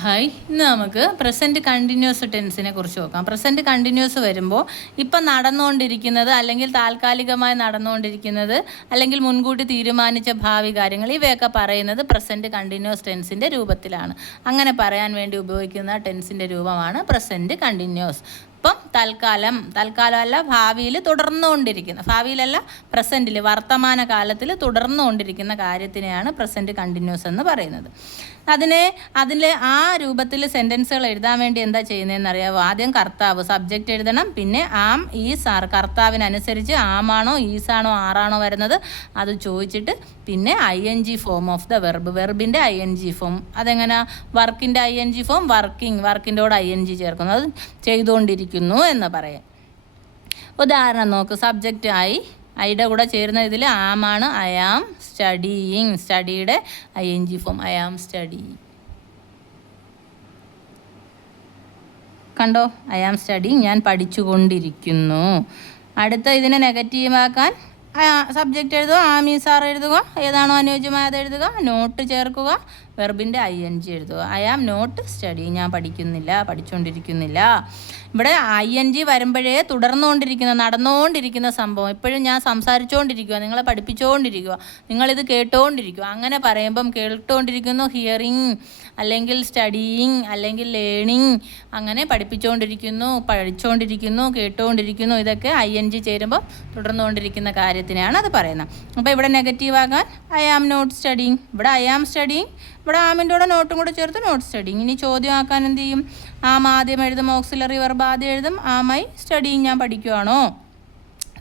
Hi, ഇന്ന് നമുക്ക് present continuous ടെൻസിനെ കുറിച്ച് നോക്കാം. പ്രസൻറ്റ് കണ്ടിന്യൂസ് വരുമ്പോൾ ഇപ്പം നടന്നുകൊണ്ടിരിക്കുന്നത് അല്ലെങ്കിൽ താൽക്കാലികമായി നടന്നുകൊണ്ടിരിക്കുന്നത് അല്ലെങ്കിൽ മുൻകൂട്ടി തീരുമാനിച്ച ഭാവി കാര്യങ്ങൾ ഇവയൊക്കെ പറയുന്നത് പ്രസൻറ്റ് കണ്ടിന്യൂസ് ടെൻസിൻ്റെ രൂപത്തിലാണ്. അങ്ങനെ പറയാൻ വേണ്ടി ഉപയോഗിക്കുന്ന ടെൻസിൻ്റെ രൂപമാണ് പ്രസൻറ്റ് കണ്ടിന്യൂസ്. ഇപ്പം തൽക്കാലമല്ല, ഭാവിയിൽ തുടർന്നുകൊണ്ടിരിക്കുന്ന, ഭാവിയിലല്ല പ്രസൻറ്റിൽ വർത്തമാന കാലത്തിൽ തുടർന്നുകൊണ്ടിരിക്കുന്ന കാര്യത്തിനെയാണ് പ്രസൻറ്റ് കണ്ടിന്യൂസ് എന്ന് പറയുന്നത്. അതിലെ ആ രൂപത്തിൽ സെൻറ്റൻസുകൾ എഴുതാൻ വേണ്ടി എന്താ ചെയ്യുന്നതെന്ന് അറിയാമോ? ആദ്യം കർത്താവ് സബ്ജക്റ്റ് എഴുതണം, പിന്നെ ആം ഈസ് ആർ, കർത്താവിനനുസരിച്ച് ആമാണോ ഈസാണോ ആറാണോ വരുന്നത് അത് ചോദിച്ചിട്ട് പിന്നെ ING ഫോം ഓഫ് ദ വെർബിൻ്റെ ING ഫോം. അതെങ്ങനെ? വർക്കിൻ്റെ ING ഫോം, വർക്കിൻ്റെ കൂടെ ING ചേർക്കുന്നു, അത് ചെയ്തുകൊണ്ടിരിക്കുന്നു എന്ന് പറയാം. ഉദാഹരണം നോക്ക്. സബ്ജക്റ്റ് ഐയുടെ കൂടെ ചേരുന്ന ഇതിൽ ആമാണ്. ഐ ആം സ്റ്റഡിയിങ്, സ്റ്റഡിയുടെ ING form I am studying. കണ്ടോ? ഐ ആം സ്റ്റഡിയിങ്, ഞാൻ പഠിച്ചുകൊണ്ടിരിക്കുന്നു. അടുത്ത ഇതിനെ നെഗറ്റീവാക്കാൻ സബ്ജക്റ്റ് എഴുതുക, ആമീസ് ആർ എഴുതുക, ഏതാണോ അനുയോജ്യമായത് എഴുതുക, നോട്ട് ചേർക്കുക, വെർബിൻ്റെ ING എഴുതുക. ഐ ആം നോട്ട് സ്റ്റഡിയിങ്, ഞാൻ പഠിക്കുന്നില്ല, പഠിച്ചുകൊണ്ടിരിക്കുന്നില്ല. ഇവിടെ ING വരുമ്പോഴേ നടന്നുകൊണ്ടിരിക്കുന്ന സംഭവം, ഇപ്പോഴും ഞാൻ സംസാരിച്ചുകൊണ്ടിരിക്കുക, നിങ്ങളെ പഠിപ്പിച്ചുകൊണ്ടിരിക്കുക, നിങ്ങളിത് കേട്ടുകൊണ്ടിരിക്കുക. അങ്ങനെ പറയുമ്പം കേട്ടുകൊണ്ടിരിക്കുന്നു ഹിയറിങ്, അല്ലെങ്കിൽ സ്റ്റഡിയിങ്, അല്ലെങ്കിൽ ലേണിങ്, അങ്ങനെ പഠിച്ചുകൊണ്ടിരിക്കുന്നു, കേട്ടുകൊണ്ടിരിക്കുന്നു, ഇതൊക്കെ ING ചേരുമ്പോൾ തുടർന്നുകൊണ്ടിരിക്കുന്ന കാര്യത്തിനാണ് അത് പറയുന്നത്. അപ്പോൾ ഇവിടെ നെഗറ്റീവാകാൻ ഐ ആം നോട്ട് സ്റ്റഡിയിങ്, ഇവിടെ ഐ ആം സ്റ്റഡിയിങ്, ഇവിടെ ആമിൻ്റെ കൂടെ നോട്ടും കൂടെ ചേർത്ത് നോട്ട് സ്റ്റഡിയിങ്. ഇനി ചോദ്യമാക്കാൻ എന്ത് ചെയ്യും? ആം ആദ്യം എഴുതും, ഓക്സിലറി വെർബ് ആദ്യം എഴുതും. ആം ഐ സ്റ്റഡിയിങ്, ഞാൻ പഠിക്കുകയാണോ,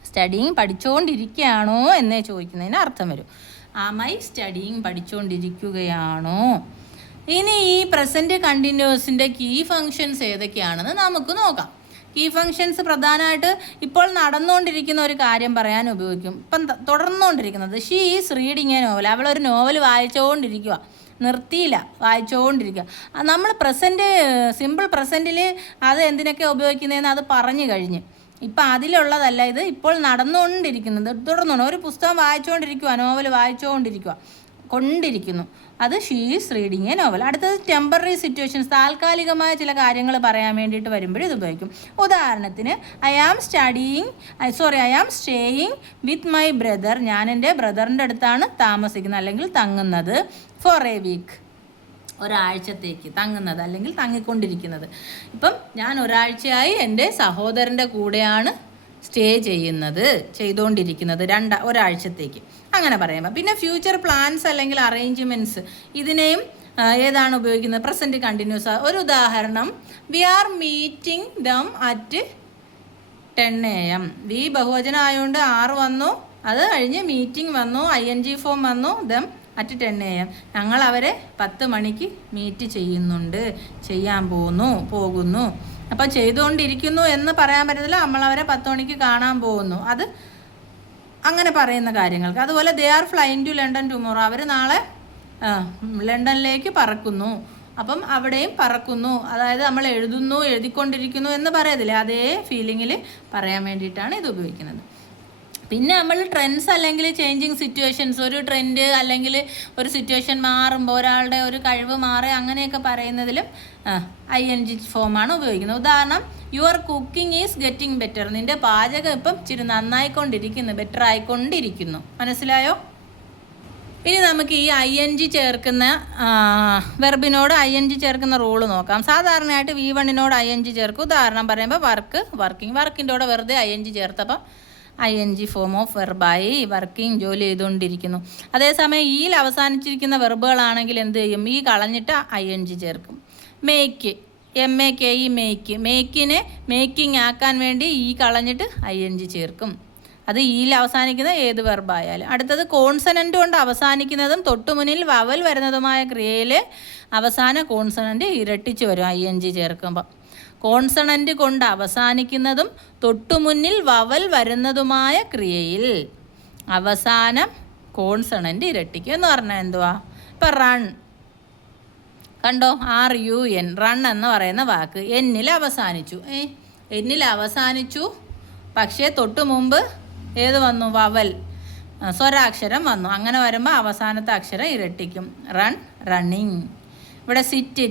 സ്റ്റഡിയിങ് പഠിച്ചുകൊണ്ടിരിക്കുകയാണോ എന്നേ ചോദിക്കുന്നതിന് അർത്ഥം വരും. ആം ഐ സ്റ്റഡിയിങ്, പഠിച്ചുകൊണ്ടിരിക്കുകയാണോ. ഇനി ഈ പ്രസൻറ്റ് കണ്ടിന്യൂസിൻ്റെ കീ ഫങ്ഷൻസ് ഏതൊക്കെയാണെന്ന് നമുക്ക് നോക്കാം. കീ ഫങ്ഷൻസ് പ്രധാനമായിട്ട് ഇപ്പോൾ നടന്നുകൊണ്ടിരിക്കുന്ന ഒരു കാര്യം പറയാൻ ഉപയോഗിക്കും. ഇപ്പം തുടർന്നുകൊണ്ടിരിക്കുന്നത്, she is reading a novel, അവളൊരു നോവൽ വായിച്ചുകൊണ്ടിരിക്കുക, നിർത്തിയില്ല, വായിച്ചുകൊണ്ടിരിക്കുക. നമ്മൾ സിമ്പിൾ പ്രസൻറ്റിൽ അത് എന്തിനൊക്കെ ഉപയോഗിക്കുന്നതെന്ന് അത് പറഞ്ഞു കഴിഞ്ഞ്. ഇപ്പം അതിലുള്ളതല്ല ഇത്, ഇപ്പോൾ നടന്നുകൊണ്ടിരിക്കുന്നത്, തുടർന്നുകൊണ്ട് ഒരു പുസ്തകം വായിച്ചുകൊണ്ടിരിക്കുക, നോവൽ കൊണ്ടിരിക്കുന്നു, അത് she is reading a novel. അടുത്തത് ടെമ്പററി സിറ്റുവേഷൻസ്, താൽക്കാലികമായ ചില കാര്യങ്ങൾ പറയാൻ വേണ്ടിയിട്ട് വരുമ്പോഴും ഇത് ഉപയോഗിക്കും. ഉദാഹരണത്തിന് I am staying with my brother, ഞാൻ എൻ്റെ ബ്രദറിൻ്റെ അടുത്താണ് താമസിക്കുന്നത് അല്ലെങ്കിൽ തങ്ങുന്നത്. ഫോർ എ വീക്ക്, ഒരാഴ്ചത്തേക്ക് തങ്ങുന്നത് അല്ലെങ്കിൽ തങ്ങിക്കൊണ്ടിരിക്കുന്നത്. ഇപ്പം ഞാൻ ഒരാഴ്ചയായി എൻ്റെ സഹോദരൻ്റെ കൂടെയാണ് സ്റ്റേ ചെയ്തുകൊണ്ടിരിക്കുന്നത് ഒരാഴ്ചത്തേക്ക്, അങ്ങനെ പറയുമ്പോൾ. പിന്നെ ഫ്യൂച്ചർ പ്ലാൻസ് അല്ലെങ്കിൽ അറേഞ്ച്മെൻറ്റ്സ്, ഇതിനെയും ഏതാണ് ഉപയോഗിക്കുന്നത്? Present continuous. ഒരു ഉദാഹരണം, we are meeting them at 10 AM. We ബഹുവചനം ആയതുകൊണ്ട് 6 വന്നു, അത് കഴിഞ്ഞ് മീറ്റിംഗ് വന്നു, ING ഫോം വന്നു, ദം അറ്റ് 10 AM. ഞങ്ങൾ അവരെ 10 മണിക്ക് മീറ്റ് ചെയ്യാൻ പോകുന്നു. അപ്പം ചെയ്തുകൊണ്ടിരിക്കുന്നു എന്ന് പറയാൻ പറ്റത്തില്ല, നമ്മളവരെ 10 മണിക്ക് കാണാൻ പോകുന്നു, അത് അങ്ങനെ പറയുന്ന കാര്യങ്ങൾക്ക്. അതുപോലെ they are flying to London tomorrow, അവർ നാളെ ലണ്ടനിലേക്ക് പറക്കുന്നു. അപ്പം അവിടെയും പറക്കുന്നു, അതായത് നമ്മൾ എഴുതിക്കൊണ്ടിരിക്കുന്നു എന്ന് പറയത്തില്ലേ, അതേ ഫീലിങ്ങിൽ പറയാൻ വേണ്ടിയിട്ടാണ് ഇത് ഉപയോഗിക്കുന്നത്. പിന്നെ നമ്മൾ ട്രെൻഡ്സ് അല്ലെങ്കിൽ ചേഞ്ചിങ് സിറ്റുവേഷൻസ്, ഒരു ട്രെൻഡ് അല്ലെങ്കിൽ ഒരു സിറ്റുവേഷൻ മാറുമ്പോൾ, ഒരാളുടെ ഒരു കഴിവ് മാറി, അങ്ങനെയൊക്കെ പറയുന്നതിലും ING ഫോമാണ് ഉപയോഗിക്കുന്നത്. ഉദാഹരണം, your cooking is getting better, നിൻ്റെ പാചകം ഇപ്പം ഇച്ചിരി നന്നായിക്കൊണ്ടിരിക്കുന്നു, ബെറ്റർ ആയിക്കൊണ്ടിരിക്കുന്നു. മനസ്സിലായോ? ഇനി നമുക്ക് ഈ ING ചേർക്കുന്ന വെർബിനോട് ING ചേർക്കുന്ന റൂള് നോക്കാം. സാധാരണയായിട്ട് V1നോട് ING ചേർക്കും. ഉദാഹരണം പറയുമ്പോൾ വർക്കിൻ്റെ കൂടെ വെറുതെ ING ചേർത്തപ്പം ING ഫോം ഓഫ് വെർബായി, വർക്കിംഗ്, ജോലി ചെയ്തുകൊണ്ടിരിക്കുന്നു. അതേസമയം ഈയിൽ അവസാനിച്ചിരിക്കുന്ന വെർബുകളാണെങ്കിൽ എന്ത് ചെയ്യും? ഈ കളഞ്ഞിട്ട് ING ചേർക്കും. മേക്ക്, MEKE, മേക്കിനെ മേക്കിംഗ് ആക്കാൻ വേണ്ടി ഈ കളഞ്ഞിട്ട് ING ചേർക്കും. അത് ഈയിൽ അവസാനിക്കുന്ന ഏത് വെർബായാലും. അടുത്തത് കോൺസണൻ്റ് കൊണ്ട് അവസാനിക്കുന്നതും തൊട്ടുമുന്നിൽ വവൽ വരുന്നതുമായ ക്രിയയിൽ അവസാന കോൺസണൻ്റ് ഇരട്ടിച്ച് വരും ING ചേർക്കുമ്പോൾ. കോൺസണൻ്റ് കൊണ്ട് അവസാനിക്കുന്നതും തൊട്ടുമുന്നിൽ വവൽ വരുന്നതുമായ ക്രിയയിൽ അവസാനം കോൺസണൻ്റ് ഇരട്ടിക്കും എന്ന് പറഞ്ഞാൽ എന്തുവാ? ഇപ്പം റൺ കണ്ടോ, RUN, റൺ എന്ന് പറയുന്ന വാക്ക് എന്നിൽ അവസാനിച്ചു, പക്ഷേ തൊട്ടു മുമ്പ് ഏത് വന്നു? വവൽ, സ്വരാക്ഷരം വന്നു. അങ്ങനെ വരുമ്പോൾ അവസാനത്തെ അക്ഷരം ഇരട്ടിക്കും. റണ്ണിങ്. ഇവിടെ സിറ്റ്,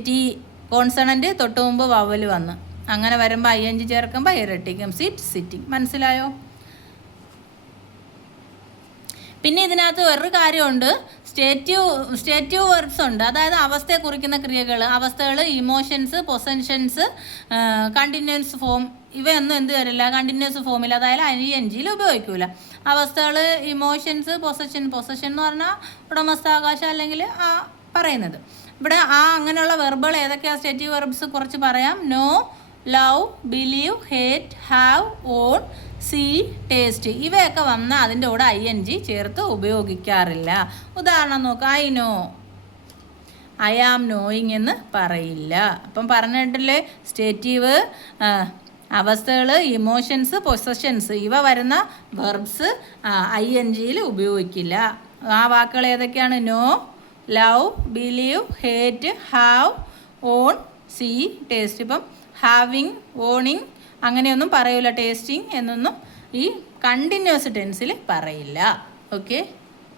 കോൺസണൻറ്റ് തൊട്ട് മുമ്പ് വവൽ വന്ന്, അങ്ങനെ വരുമ്പോൾ ING ചേർക്കുമ്പോൾ ഇരട്ടിക്കും. Sit, sitting. മനസ്സിലായോ? പിന്നെ ഇതിനകത്ത് വേറൊരു കാര്യമുണ്ട്, സ്റ്റേറ്റീവ് വെർബ്സ് ഉണ്ട്. അതായത് അവസ്ഥയെ കുറിക്കുന്ന ക്രിയകൾ, അവസ്ഥകൾ, ഇമോഷൻസ്, പൊസഷൻസ്, കണ്ടിന്യൂസ് ഫോം, ഇവയൊന്നും എന്ത് വരില്ല, കണ്ടിന്യൂസ് ഫോമിൽ, അതായത് INGയിൽ ഉപയോഗിക്കൂല. അവസ്ഥകൾ, ഇമോഷൻസ്, പൊസഷൻ എന്ന് പറഞ്ഞാൽ ഉടമസ്ഥാവകാശം അല്ലെങ്കിൽ പറയുന്നത്. ഇവിടെ അങ്ങനെയുള്ള വെർബുകൾ ഏതൊക്കെയാണ് സ്റ്റേറ്റീവ് വെർബ്സ് കുറച്ച് പറയാം. Know, love, believe, hate, have, own, see, taste, ഇവയൊക്കെ വന്നാൽ അതിൻ്റെ കൂടെ ING ചേർത്ത് ഉപയോഗിക്കാറില്ല. ഉദാഹരണം നോക്കുക, I know, I am knowing എന്ന് പറയില്ല. അപ്പം പറഞ്ഞിട്ടില്ലേ, സ്റ്റേറ്റീവ്, അവസ്ഥകൾ, ഇമോഷൻസ്, പൊസഷൻസ്, ഇവ വരുന്ന വെർബ്സ് INGയിൽ ഉപയോഗിക്കില്ല. ആ വാക്കുകൾ ഏതൊക്കെയാണ്? Know, love, believe, hate, have, own, see, taste. ഇപ്പം ഹാവിങ്, ഓണിങ് അങ്ങനെയൊന്നും പറയില്ല. ടേസ്റ്റിംഗ് എന്നൊന്നും ഈ കണ്ടിന്യൂസ് ടെൻസിൽ പറയില്ല. ഓക്കെ.